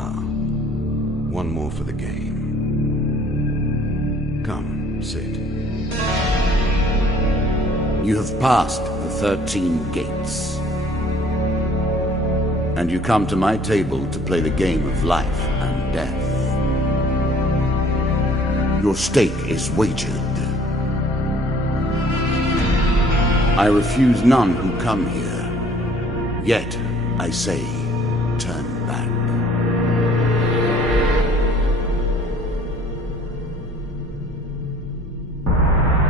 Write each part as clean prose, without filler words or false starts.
One more for the game. Come, sit. You have passed the 13 gates. And you come to my table to play the game of life and death. Your stake is wagered. I refuse none who come here. Yet, I say, turn back.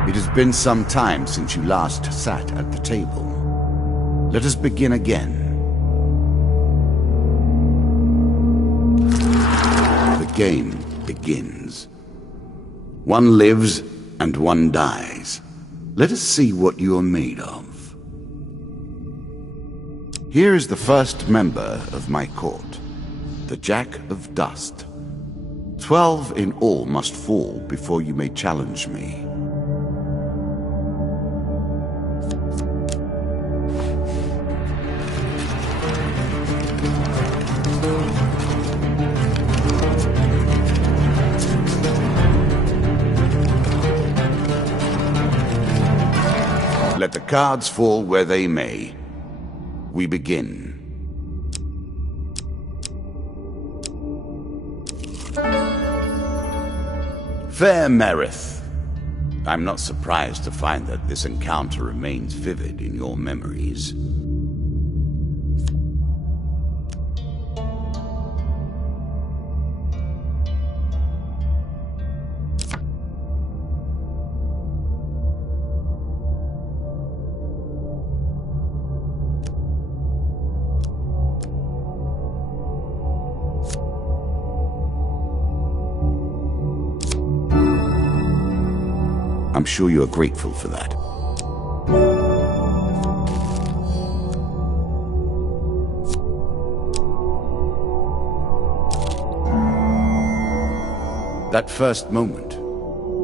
It has been some time since you last sat at the table. Let us begin again. The game begins. One lives and one dies. Let us see what you are made of. Here is the first member of my court, the Jack of Dust. 12 in all must fall before you may challenge me. Let the cards fall where they may. We begin. Fair Merith, I'm not surprised to find that this encounter remains vivid in your memories. I'm sure you are grateful for that. That first moment,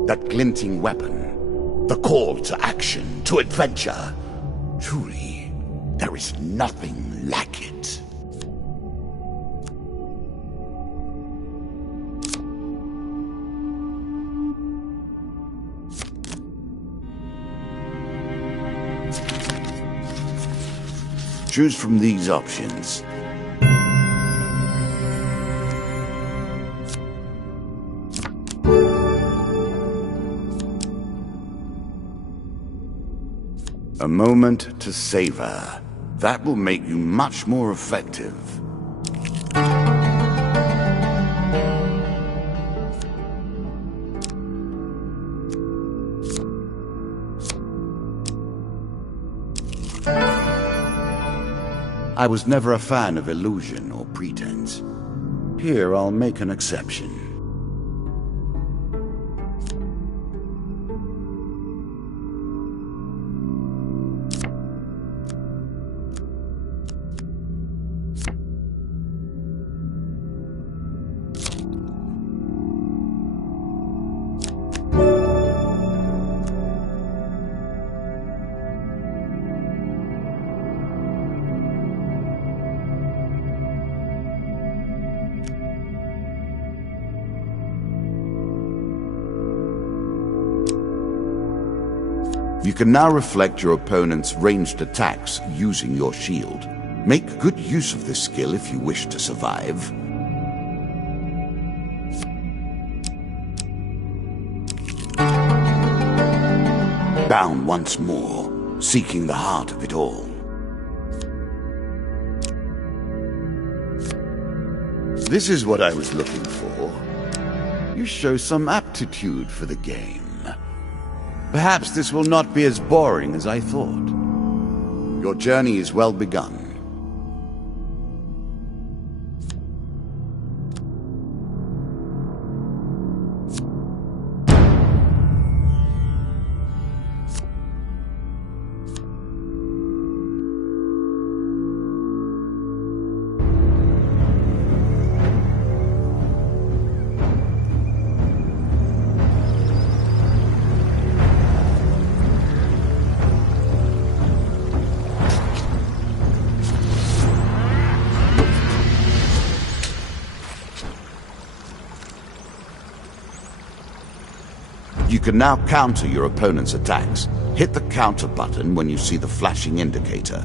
that glinting weapon, the call to action, to adventure. Truly, there is nothing like it. Choose from these options. A moment to savor. That will make you much more effective. I was never a fan of illusion or pretense. Here, I'll make an exception. You can now reflect your opponent's ranged attacks using your shield. Make good use of this skill if you wish to survive. Bound once more, seeking the heart of it all. This is what I was looking for. You show some aptitude for the game. Perhaps this will not be as boring as I thought. Your journey is well begun. can now counter your opponent's attacks. Hit the counter button when you see the flashing indicator.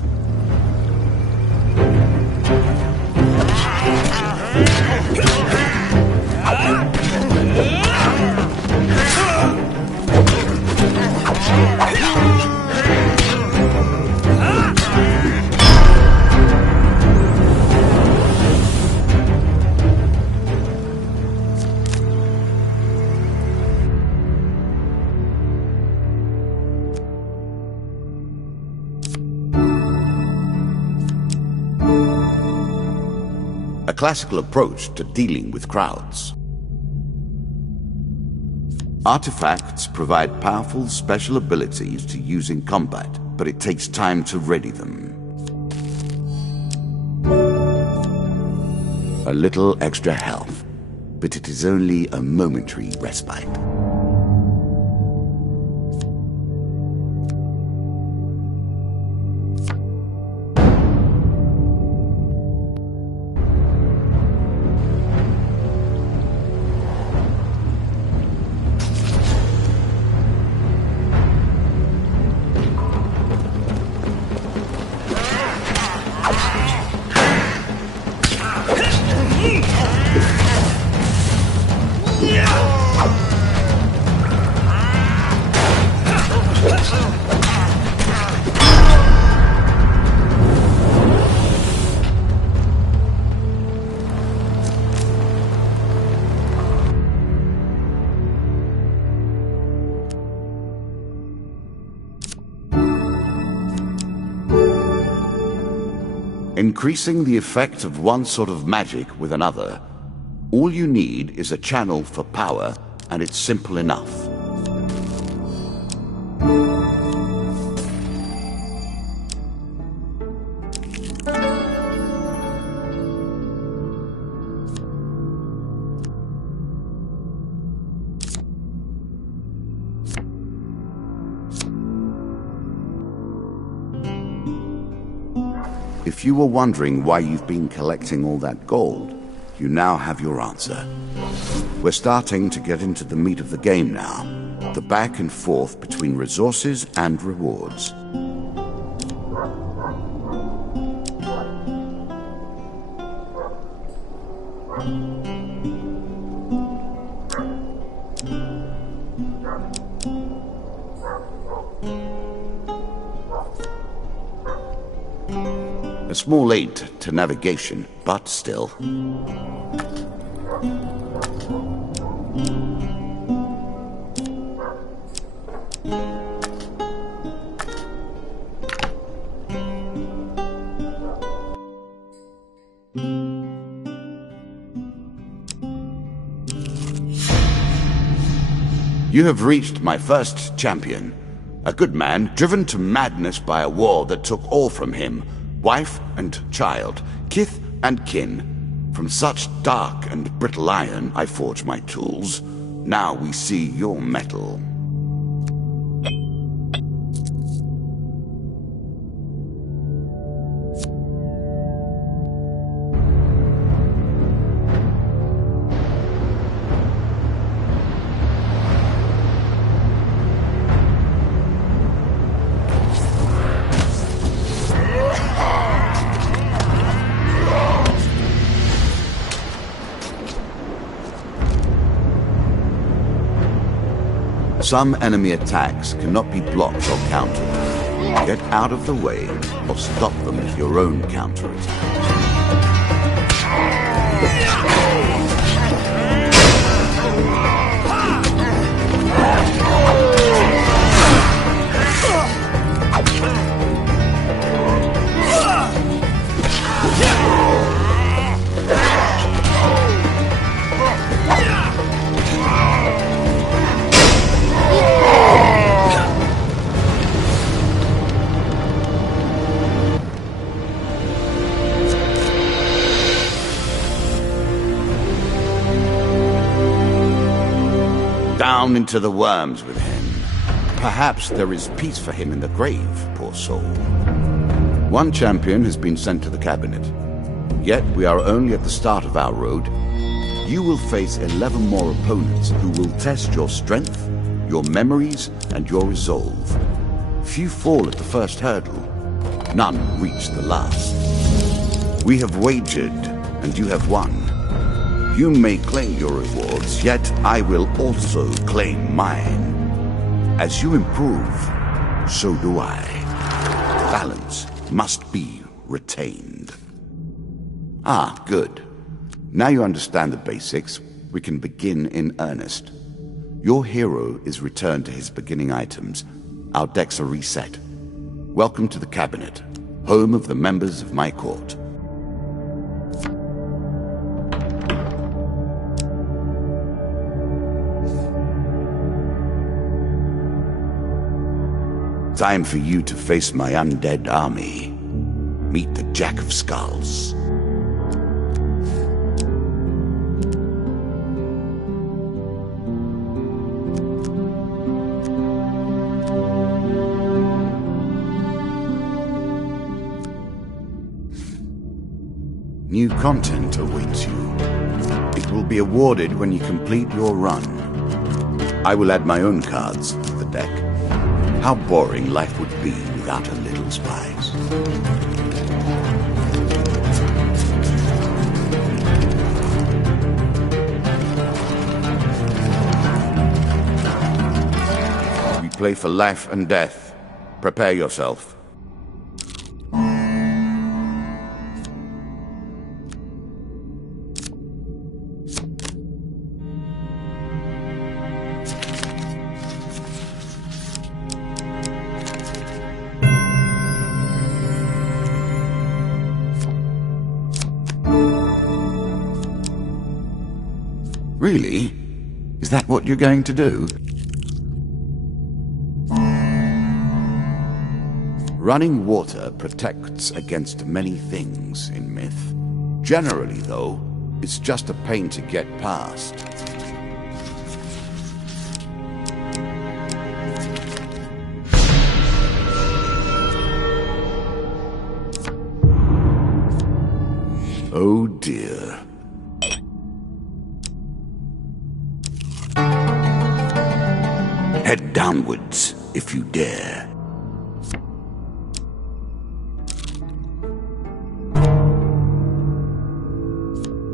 A classical approach to dealing with crowds. Artifacts provide powerful special abilities to use in combat, but it takes time to ready them. A little extra health, but it is only a momentary respite. Increasing the effect of one sort of magic with another, all you need is a channel for power, and it's simple enough. If you were wondering why you've been collecting all that gold, you now have your answer. We're starting to get into the meat of the game now, the back and forth between resources and rewards. A small aid to navigation, but still. You have reached my first champion. A good man, driven to madness by a war that took all from him. Wife and child, kith and kin. From such dark and brittle iron I forge my tools. Now we see your metal. Some enemy attacks cannot be blocked or countered. Get out of the way or stop them with your own counterattack. Down into the worms with him. Perhaps there is peace for him in the grave, poor soul. One champion has been sent to the cabinet. Yet we are only at the start of our road. You will face 11 more opponents who will test your strength, your memories, and your resolve. Few fall at the first hurdle. None reach the last. We have wagered, and you have won. You may claim your rewards, yet I will also claim mine. As you improve, so do I. Balance must be retained. Ah, good. Now you understand the basics, we can begin in earnest. Your hero is returned to his beginning items. Our decks are reset. Welcome to the cabinet, home of the members of my court. Time for you to face my undead army. Meet the Jack of Skulls. New content awaits you. It will be awarded when you complete your run. I will add my own cards to the deck. How boring life would be without a little spice. We play for life and death. Prepare yourself. Really? Is that what you're going to do? Running water protects against many things in myth. Generally, though, it's just a pain to get past. Oh dear. Head downwards, if you dare.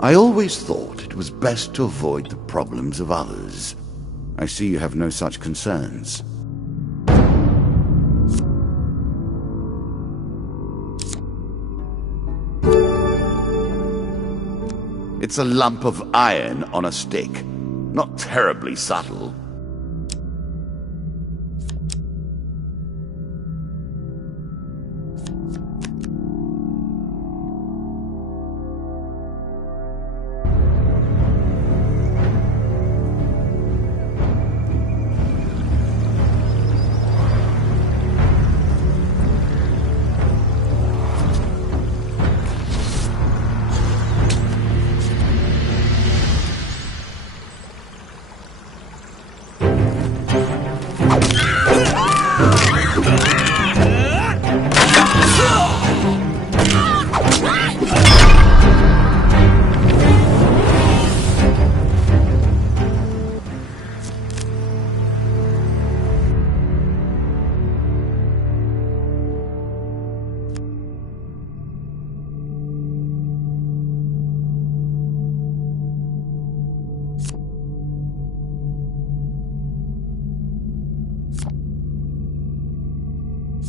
I always thought it was best to avoid the problems of others. I see you have no such concerns. It's a lump of iron on a stick. Not terribly subtle.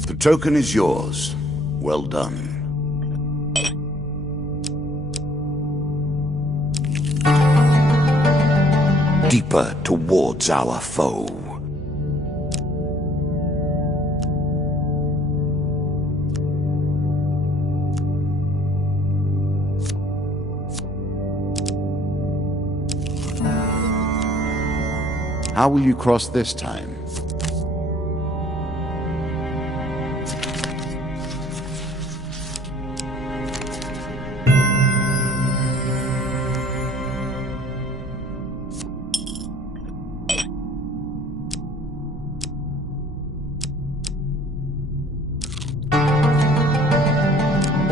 The token is yours. Well done. Deeper towards our foe. How will you cross this time?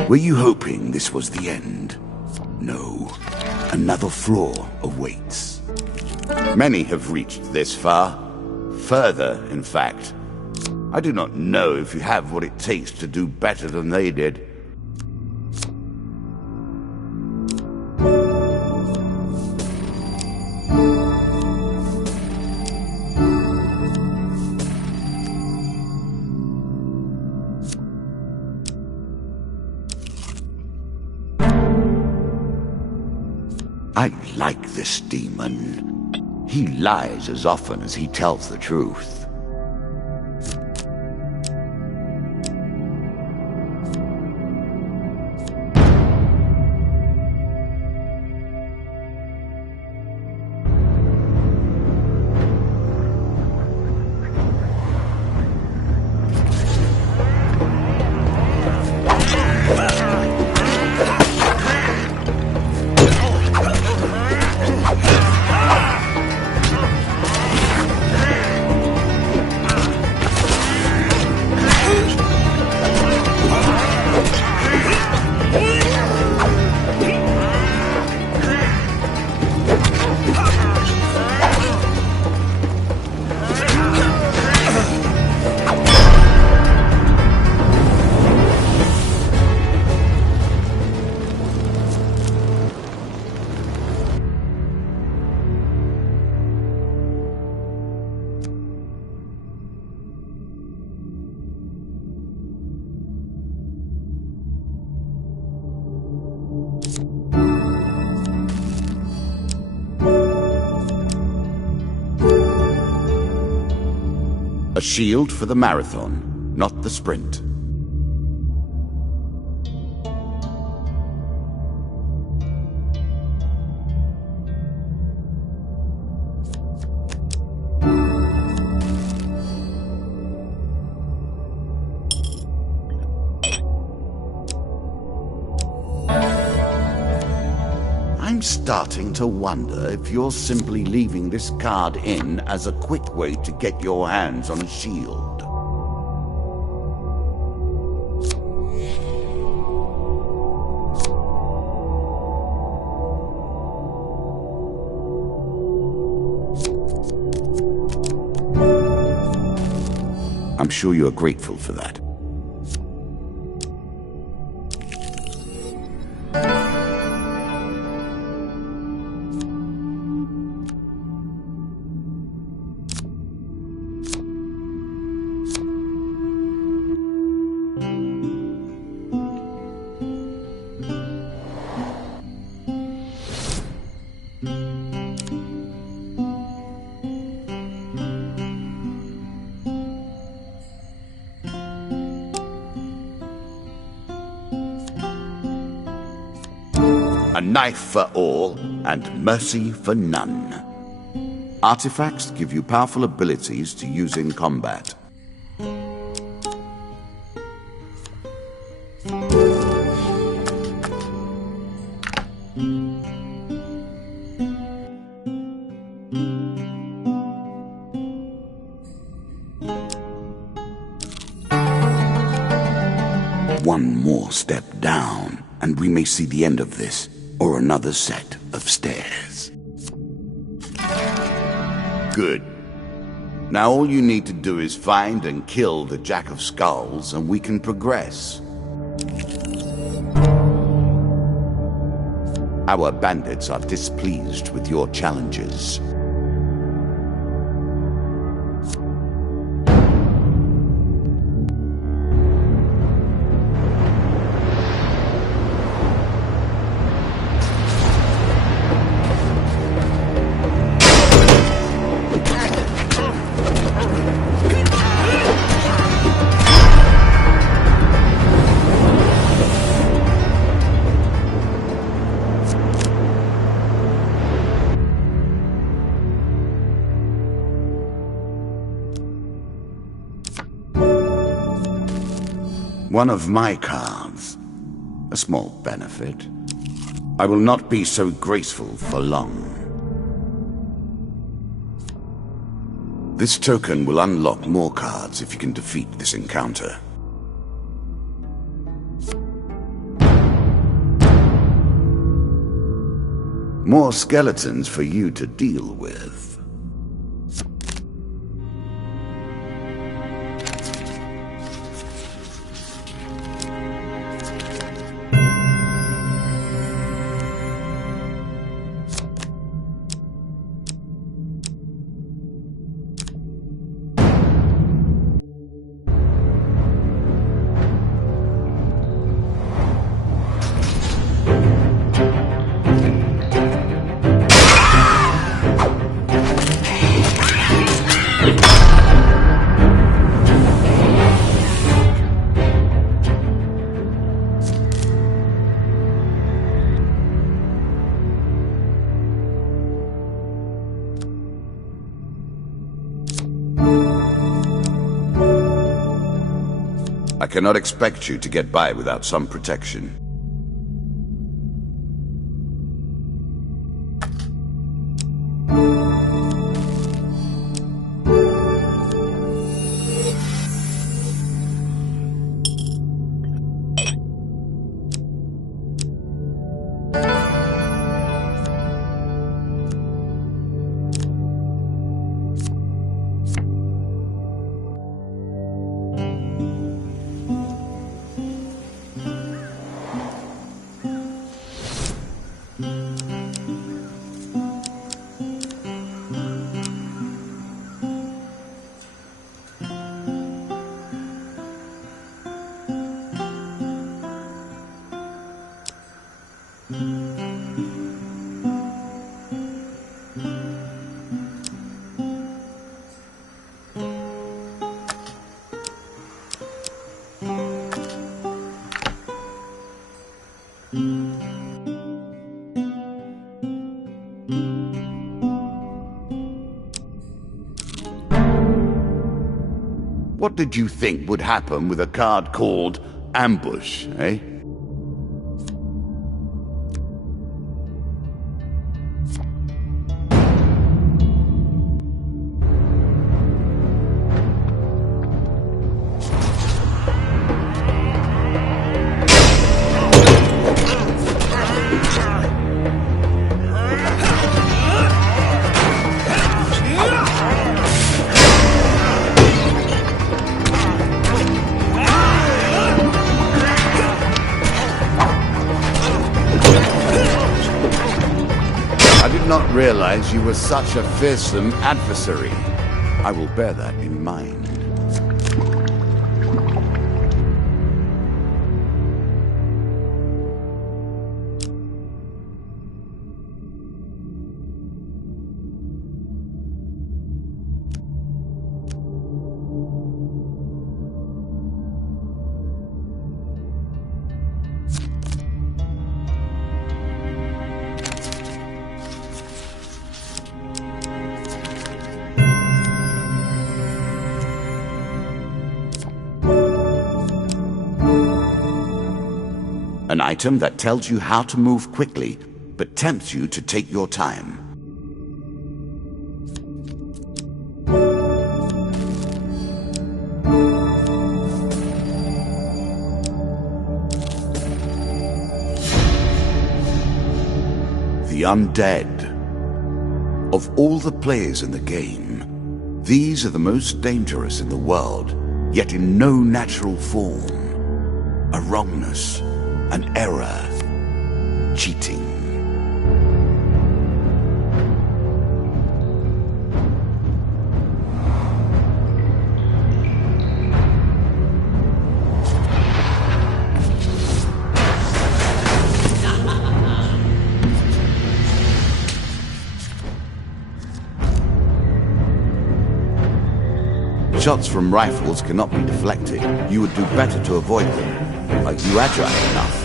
Were you hoping this was the end? No. Another floor awaits. Many have reached this far. further, in fact. I do not know if you have what it takes to do better than they did. I like this demon. He lies as often as he tells the truth. A shield for the marathon, not the sprint. I'm starting to wonder if you're simply leaving this card in as a quick way to get your hands on a shield. I'm sure you're grateful for that. A knife for all, and mercy for none. Artifacts give you powerful abilities to use in combat. One more step down, and we may see the end of this. Or another set of stairs. Good. Now all you need to do is find and kill the Jack of Skulls, and we can progress. Our bandits are displeased with your challenges. One of my cards. A small benefit. I will not be so graceful for long. This token will unlock more cards if you can defeat this encounter. More skeletons for you to deal with. I cannot expect you to get by without some protection. What did you think would happen with a card called Ambush, eh? Realize you were such a fearsome adversary. I will bear that in mind. An item that tells you how to move quickly, but tempts you to take your time. The Undead. Of all the players in the game, these are the most dangerous in the world, yet in no natural form. A wrongness. An error. Cheating. Shots from rifles cannot be deflected. You would do better to avoid them. Are you agile enough?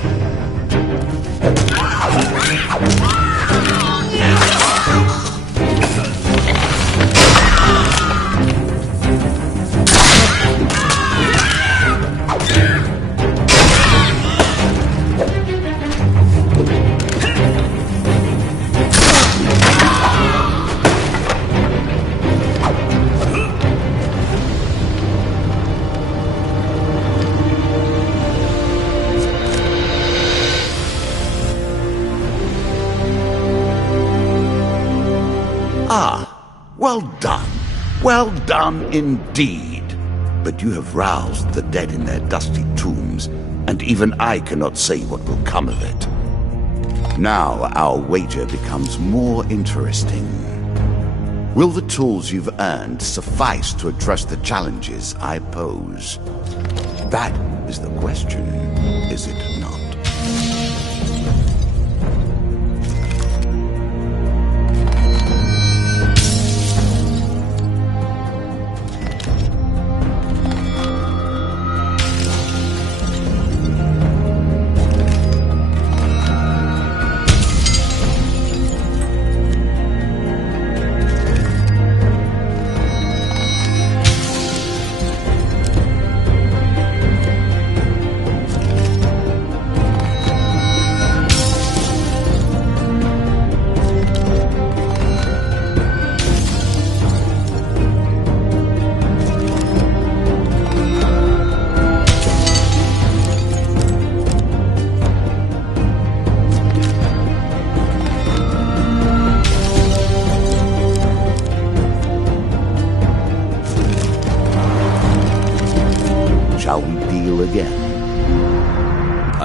Well done. Well done indeed. But you have roused the dead in their dusty tombs, and even I cannot say what will come of it. Now our wager becomes more interesting. Will the tools you've earned suffice to address the challenges I pose? That is the question, is it not?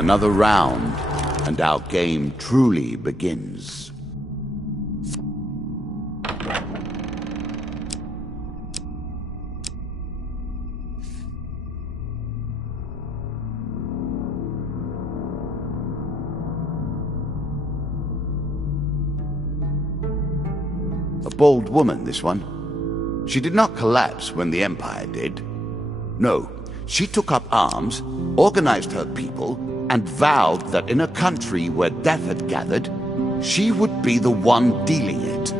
Another round, and our game truly begins. A bold woman, this one. She did not collapse when the Empire did. No, she took up arms, organized her people, and vowed that in a country where death had gathered, she would be the one dealing it.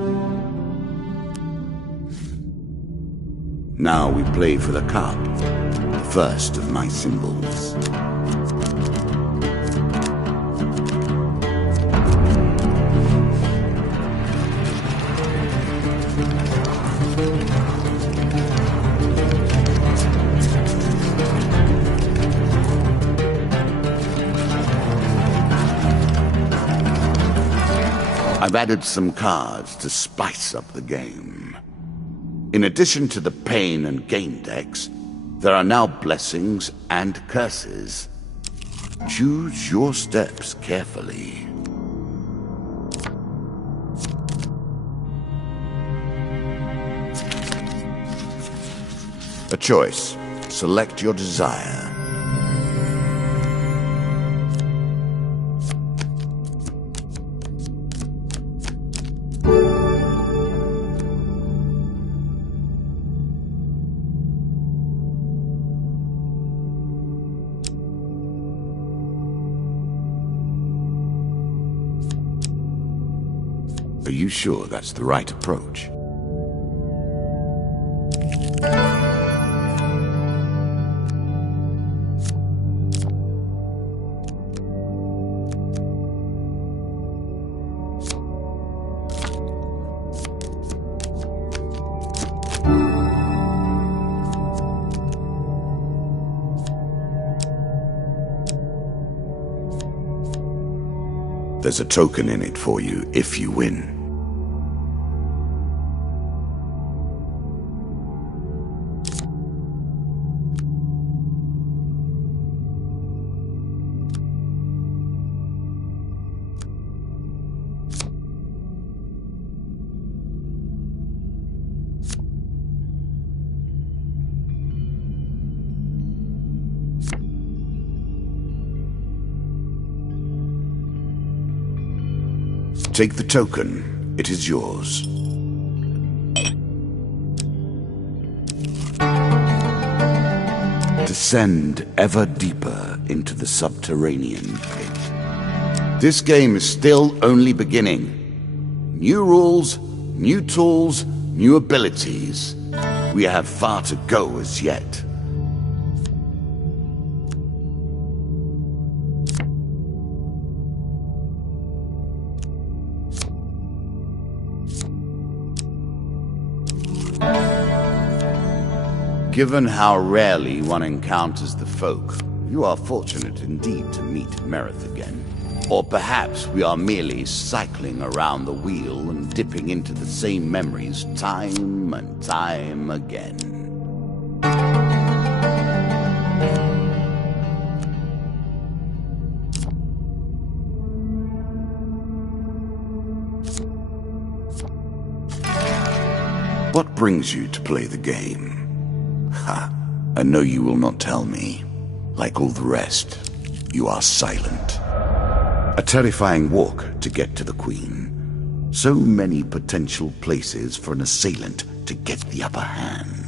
Now we play for the cup, the first of my symbols. I've added some cards to spice up the game. In addition to the pain and gain decks, there are now blessings and curses. Choose your steps carefully. A choice. Select your desire. Are you sure that's the right approach? There's a token in it for you if you win. Take the token. It is yours. Descend ever deeper into the subterranean pit. This game is still only beginning. New rules, new tools, new abilities. We have far to go as yet. Given how rarely one encounters the folk, you are fortunate indeed to meet Merith again. Or perhaps we are merely cycling around the wheel and dipping into the same memories time and time again. What brings you to play the game? Ha! I know you will not tell me. Like all the rest, you are silent. A terrifying walk to get to the Queen. So many potential places for an assailant to get the upper hand.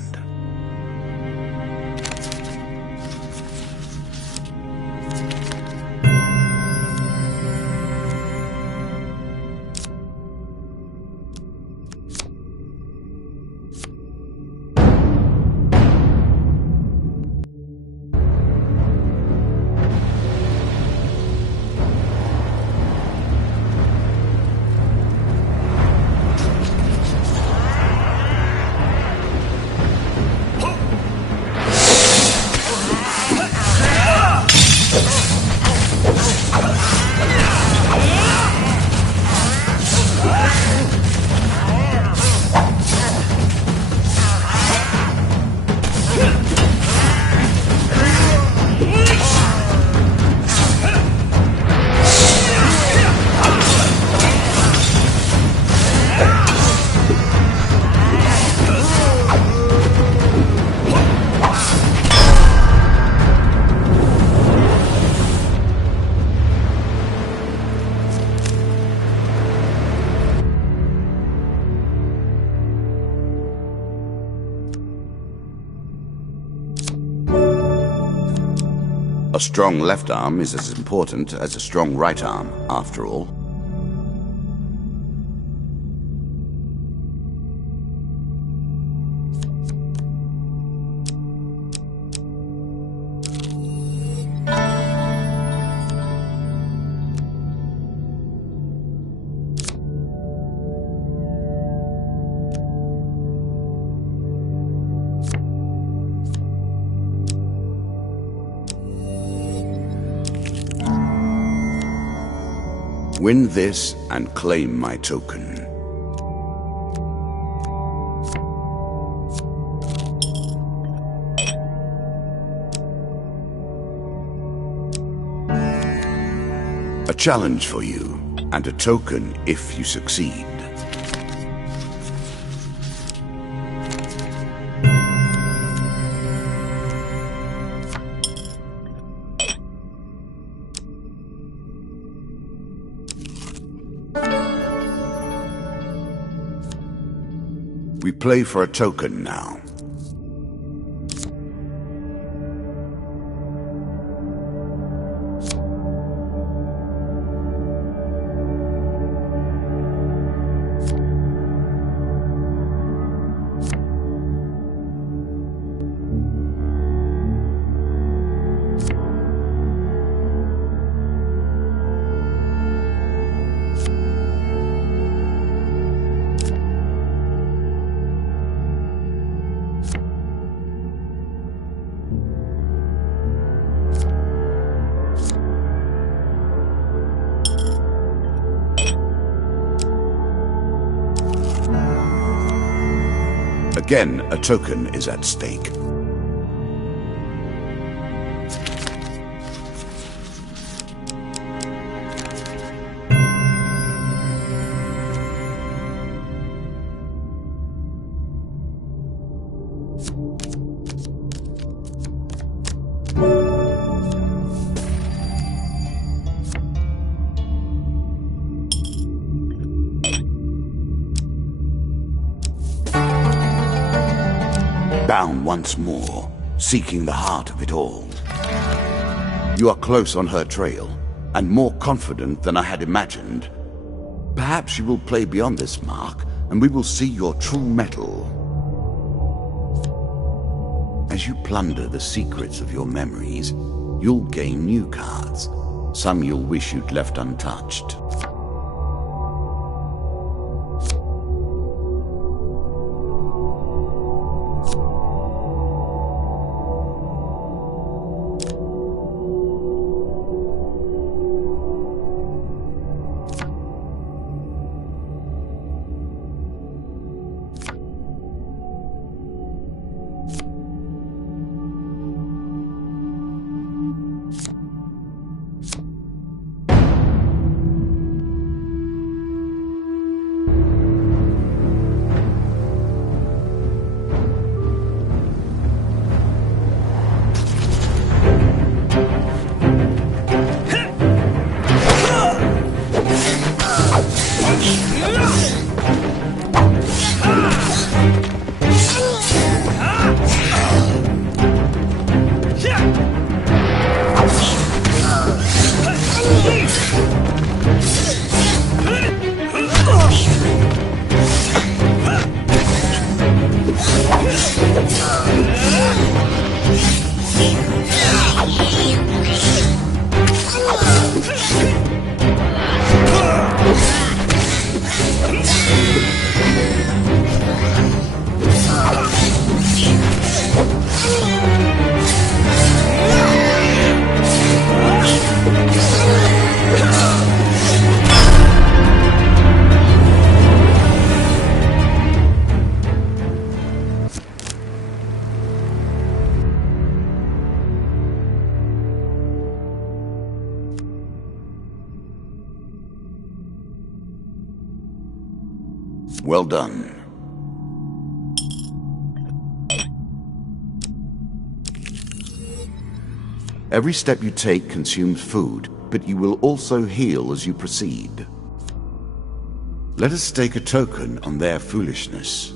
A strong left arm is as important as a strong right arm, after all. Win this and claim my token. A challenge for you, and a token if you succeed. We play for a token now. Again, a token is at stake. Bound once more, seeking the heart of it all. You are close on her trail, and more confident than I had imagined. Perhaps you will play beyond this mark, and we will see your true mettle. As you plunder the secrets of your memories, you'll gain new cards. Some you'll wish you'd left untouched. Well done. Every step you take consumes food, but you will also heal as you proceed. Let us stake a token on their foolishness.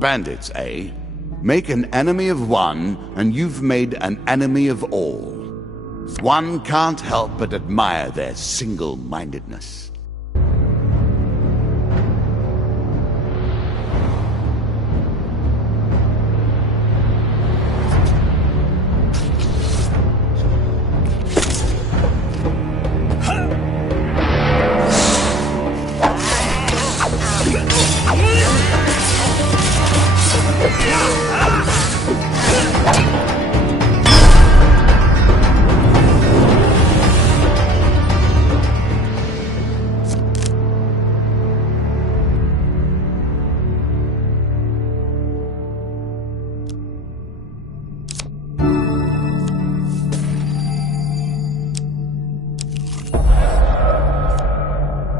Bandits, eh? Make an enemy of one, and you've made an enemy of all. One can't help but admire their single-mindedness.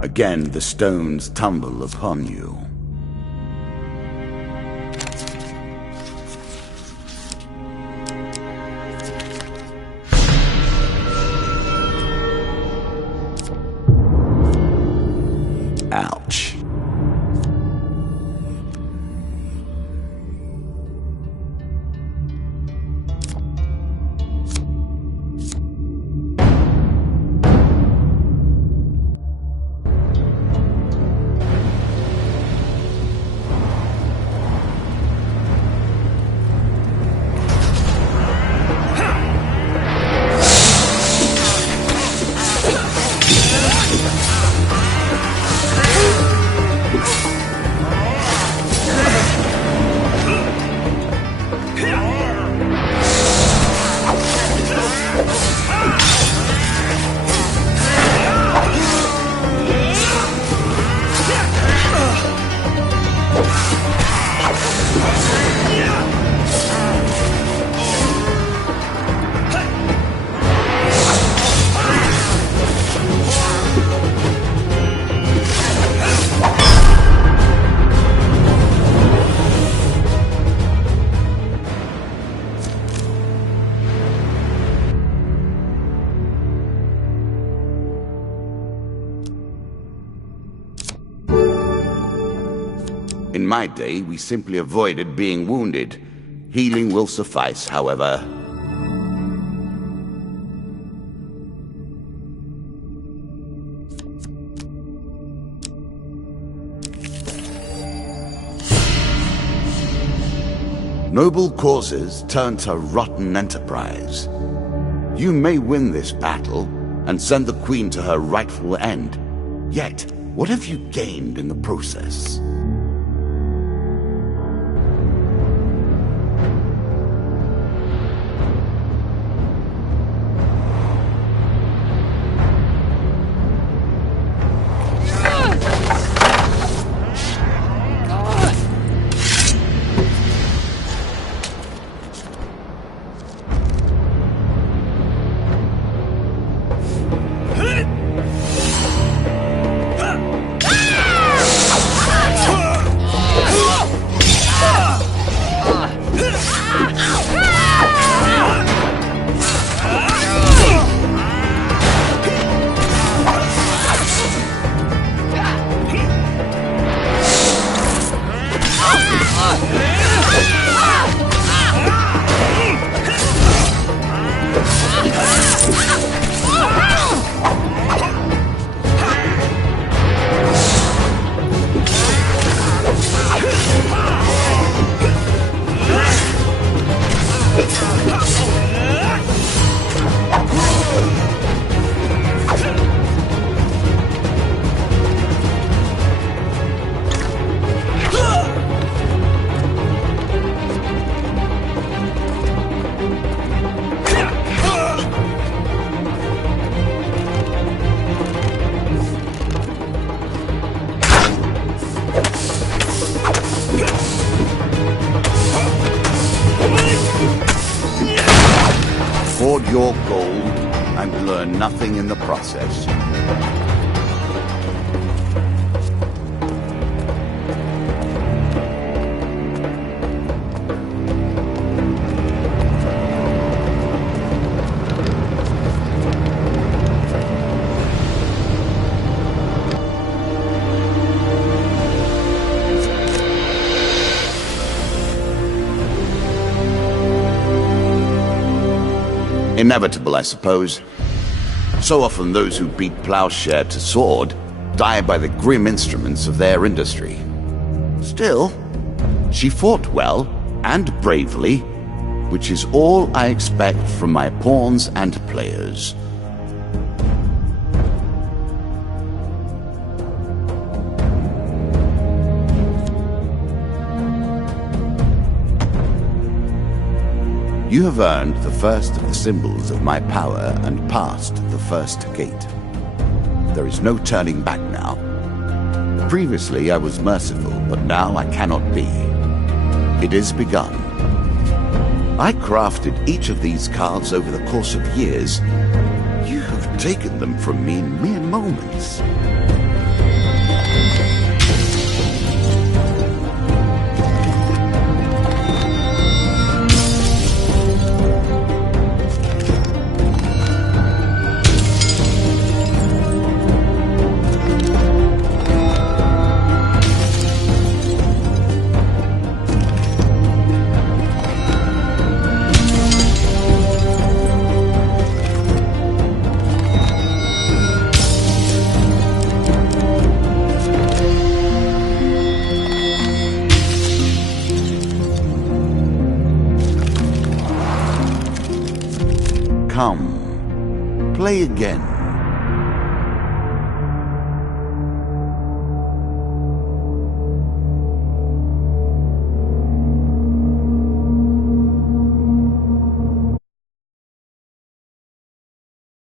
Again, the stones tumble upon you. Ouch. In my day, we simply avoided being wounded. Healing will suffice, however. Noble causes turn to rotten enterprise. You may win this battle and send the Queen to her rightful end. Yet, what have you gained in the process? Hoard your gold and learn nothing in the process. Inevitable, I suppose. So often those who beat plowshare to sword die by the grim instruments of their industry. Still, she fought well and bravely, which is all I expect from my pawns and players. You have earned the first of the symbols of my power and passed the first gate. There is no turning back now. Previously I was merciful, but now I cannot be. It is begun. I crafted each of these cards over the course of years. You have taken them from me in mere moments. Come, play again.